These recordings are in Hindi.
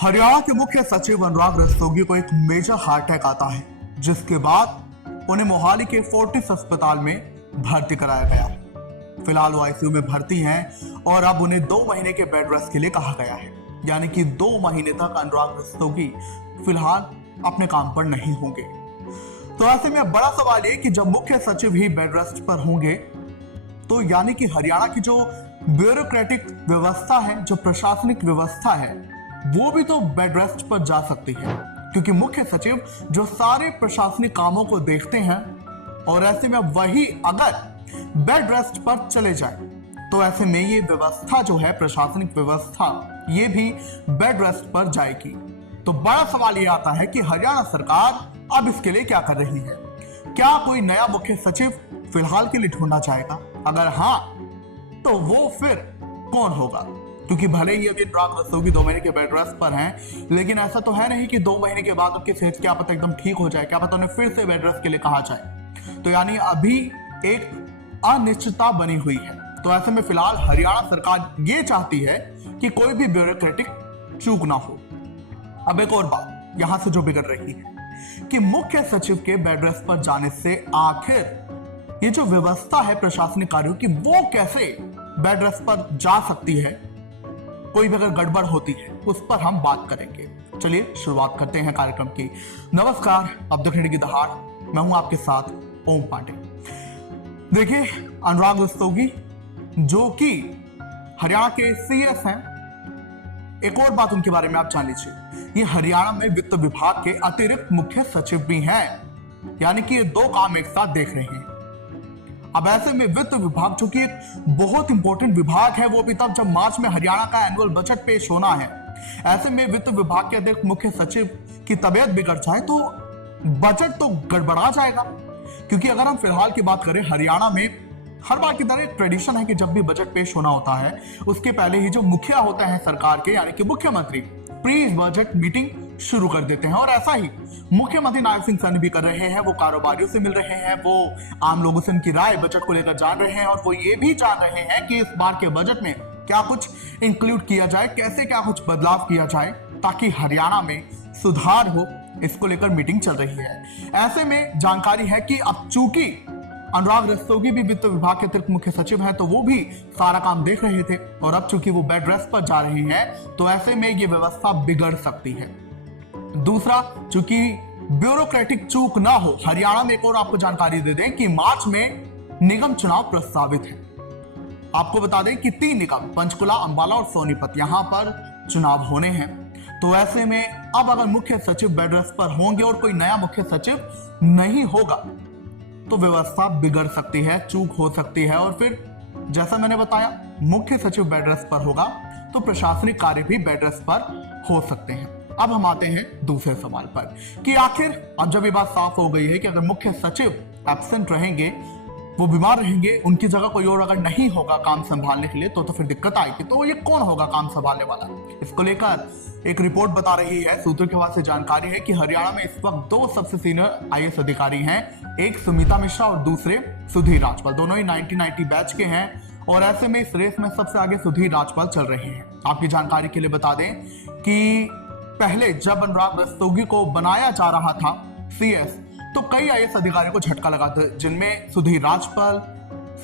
हरियाणा के मुख्य सचिव अनुराग रस्तोगी को एक मेजर हार्ट अटैक आता है, जिसके बाद उन्हें मोहाली के फोर्टिस अस्पताल में भर्ती कराया गया। फिलहाल वो आईसीयू में भर्ती हैं और अब उन्हें 2 महीने के बेड रेस्ट के लिए कहा गया है। यानी कि 2 महीने तक अनुराग रस्तोगी फिलहाल अपने काम पर नहीं होंगे। तो ऐसे में बड़ा सवाल ये कि जब मुख्य सचिव ही बेड रेस्ट पर होंगे तो यानी कि हरियाणा की जो ब्यूरोक्रेटिक व्यवस्था है, जो प्रशासनिक व्यवस्था है, वो भी तो बेड रेस्ट पर जा सकती है, क्योंकि मुख्य सचिव जो सारे प्रशासनिक कामों को देखते हैं और ऐसे में वही अगर बेड रेस्ट पर चले जाए तो ऐसे में ये व्यवस्था जो है, प्रशासनिक व्यवस्था, ये भी बेड रेस्ट पर जाएगी। तो बड़ा सवाल ये आता है कि हरियाणा सरकार अब इसके लिए क्या कर रही है। क्या कोई नया मुख्य सचिव फिलहाल के लिए ढूंढना चाहेगा? अगर हाँ, तो वो फिर कौन होगा? क्योंकि भले ही अभी अनुराग रस्तोगी 2 महीने के बेड रेस्ट पर हैं, लेकिन ऐसा तो है नहीं कि 2 महीने के बाद उनकी सेहत क्या पता एकदम ठीक हो जाए, क्या पता उन्हें फिर से बेड रेस्ट के लिए कहा जाए। तो यानी अभी एक अनिश्चितता बनी हुई है। तो ऐसे में फिलहाल हरियाणा सरकार ये चाहती है कि कोई भी ब्यूरोक्रेटिक चूक ना हो। अब एक और बात यहां से जो बिगड़ रही है कि मुख्य सचिव के बेड रेस्ट पर जाने से आखिर ये जो व्यवस्था है प्रशासनिक कार्यों की, वो कैसे बेड रेस्ट पर जा सकती है। कोई भी अगर गड़बड़ होती है उस पर हम बात करेंगे। चलिए शुरुआत करते हैं कार्यक्रम की। नमस्कार, अब दक्षिण की दहाड़, मैं हूं आपके साथ ओम पांडे। देखिए, अनुराग रस्तोगी जो कि हरियाणा के सीएस हैं, एक और बात उनके बारे में आप जान लीजिए, ये हरियाणा में वित्त विभाग के अतिरिक्त मुख्य सचिव भी हैं। यानी कि ये 2 काम एक साथ देख रहे हैं। अब ऐसे में वित्त विभाग, जो कि एक बहुत इंपॉर्टेंट विभाग है, वो भी तब जब मार्च में हरियाणा का एनुअल बजट पेश होना है। ऐसे में वित्त विभाग के अध्यक्ष मुख्य सचिव की तबीयत बिगड़ जाए तो बजट तो गड़बड़ा जाएगा। क्योंकि अगर हम फिलहाल की बात करें, हरियाणा में हर बार की तरह एक ट्रेडिशन है कि जब भी बजट पेश होना होता है उसके पहले ही जो मुखिया होते हैं सरकार के, यानी कि मुख्यमंत्री, प्री बजट मीटिंग शुरू कर देते हैं। और ऐसा ही मुख्यमंत्री नायब सिंह सैनी भी कर रहे हैं। वो कारोबारियों से मिल रहे हैं, वो आम लोगों से उनकी राय बजट को लेकर जान रहे हैं, और वो ये भी जान रहे हैं कि इस बार के बजट में क्या कुछ इंक्लूड किया जाए, कैसे क्या कुछ बदलाव किया जाए ताकि हरियाणा में सुधार हो। इसको लेकर मीटिंग चल रही है। ऐसे में जानकारी है कि अब चूंकि अनुराग रस्तोगी भी वित्त विभाग के अतिरिक्त मुख्य सचिव हैं, तो वो भी सारा काम देख रहे थे, और अब चूंकि वो बेड रेस्ट पर जा रहे हैं तो ऐसे में ये व्यवस्था बिगड़ सकती है। दूसरा, चूंकि ब्यूरोक्रेटिक चूक ना हो, हरियाणा में एक और आपको जानकारी दे दें कि मार्च में निगम चुनाव प्रस्तावित है। आपको बता दें कि 3 निगम, पंचकुला, अंबाला और सोनीपत, यहां पर चुनाव होने हैं। तो ऐसे में अब अगर मुख्य सचिव बेड रेस्ट पर होंगे और कोई नया मुख्य सचिव नहीं होगा तो व्यवस्था बिगड़ सकती है, चूक हो सकती है, और फिर जैसा मैंने बताया, मुख्य सचिव बेड रेस्ट पर होगा तो प्रशासनिक कार्य भी बेड रेस्ट पर हो सकते हैं। अब हम आते हैं दूसरे सवाल पर कि आखिर अब जब ये बात साफ हो गई है कि अगर मुख्य सचिव एब्सेंट रहेंगे, वो बीमार रहेंगे, उनकी जगह कोई और अगर नहीं होगा काम संभालने के लिए, तो फिर दिक्कत आएगी। तो ये कौन होगा काम संभालने वाला? इसको लेकर एक रिपोर्ट बता रही है, सूत्रों के पास से जानकारी है कि हरियाणा में इस वक्त 2 सबसे सीनियर आईएएस अधिकारी हैं, एक सुमिता मिश्रा और दूसरे सुधीर राजपाल। दोनों ही 1990 बैच के हैं, और ऐसे में इस रेस में सबसे आगे सुधीर राजपाल चल रहे हैं। आपकी जानकारी के लिए बता दें कि पहले जब अनुराग रस्तोगी को बनाया जा रहा था सीएस, तो कई आईएएस अधिकारियों को झटका लगा था, जिनमें सुधीर राजपाल,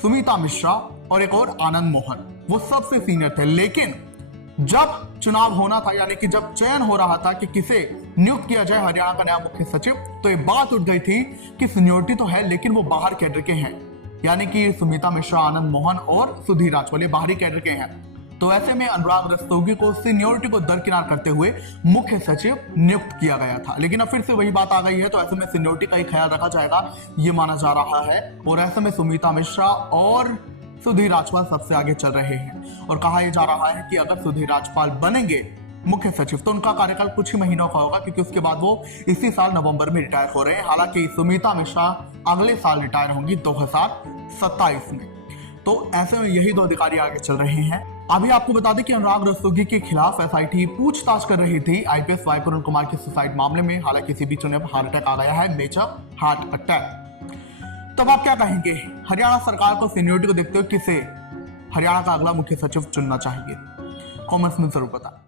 सुमिता मिश्रा और एक और आनंद मोहन, वो सबसे सीनियर थे। लेकिन जब चुनाव होना था, यानी कि जब चयन हो रहा था कि किसे नियुक्त किया जाए हरियाणा का नया मुख्य सचिव, तो ये बात उठ गई थी कि सीनियोरिटी तो है लेकिन वो बाहर कैडर के हैं। यानी कि सुमिता मिश्रा, आनंद मोहन और सुधीर राजपाल ये बाहरी कैडर के हैं। तो ऐसे में अनुराग रस्तोगी को सीनियोरिटी को दरकिनार करते हुए मुख्य सचिव नियुक्त किया गया था। लेकिन अब फिर से वही बात आ गई है, तो ऐसे में सीनियोरिटी का ही ख्याल रखा जाएगा, ये माना जा रहा है। और ऐसे में सुमिता मिश्रा और सुधीर राजपाल सबसे आगे चल रहे हैं, और कहा यह जा रहा है कि अगर सुधीर राजपाल बनेंगे मुख्य सचिव तो उनका कार्यकाल कुछ ही महीनों का होगा, क्योंकि उसके बाद वो इसी साल नवंबर में रिटायर हो रहे हैं। हालांकि सुमिता मिश्रा अगले साल रिटायर होंगी 2027 में। तो ऐसे में यही 2 अधिकारी आगे चल रहे हैं। अभी आपको बता दें कि अनुराग रस्तोगी के खिलाफ एसआईटी पूछताछ कर रही थी आईपीएस वाई अरुण कुमार के सुसाइड मामले में। हालांकि इसी बीच उन्हें हार्ट अटैक आ गया है, मेजर हार्ट अटैक। तब आप क्या कहेंगे? हरियाणा सरकार को सीनियरिटी को देखते हुए किसे हरियाणा का अगला मुख्य सचिव चुनना चाहिए? कमेंट्स में जरूर बताएं।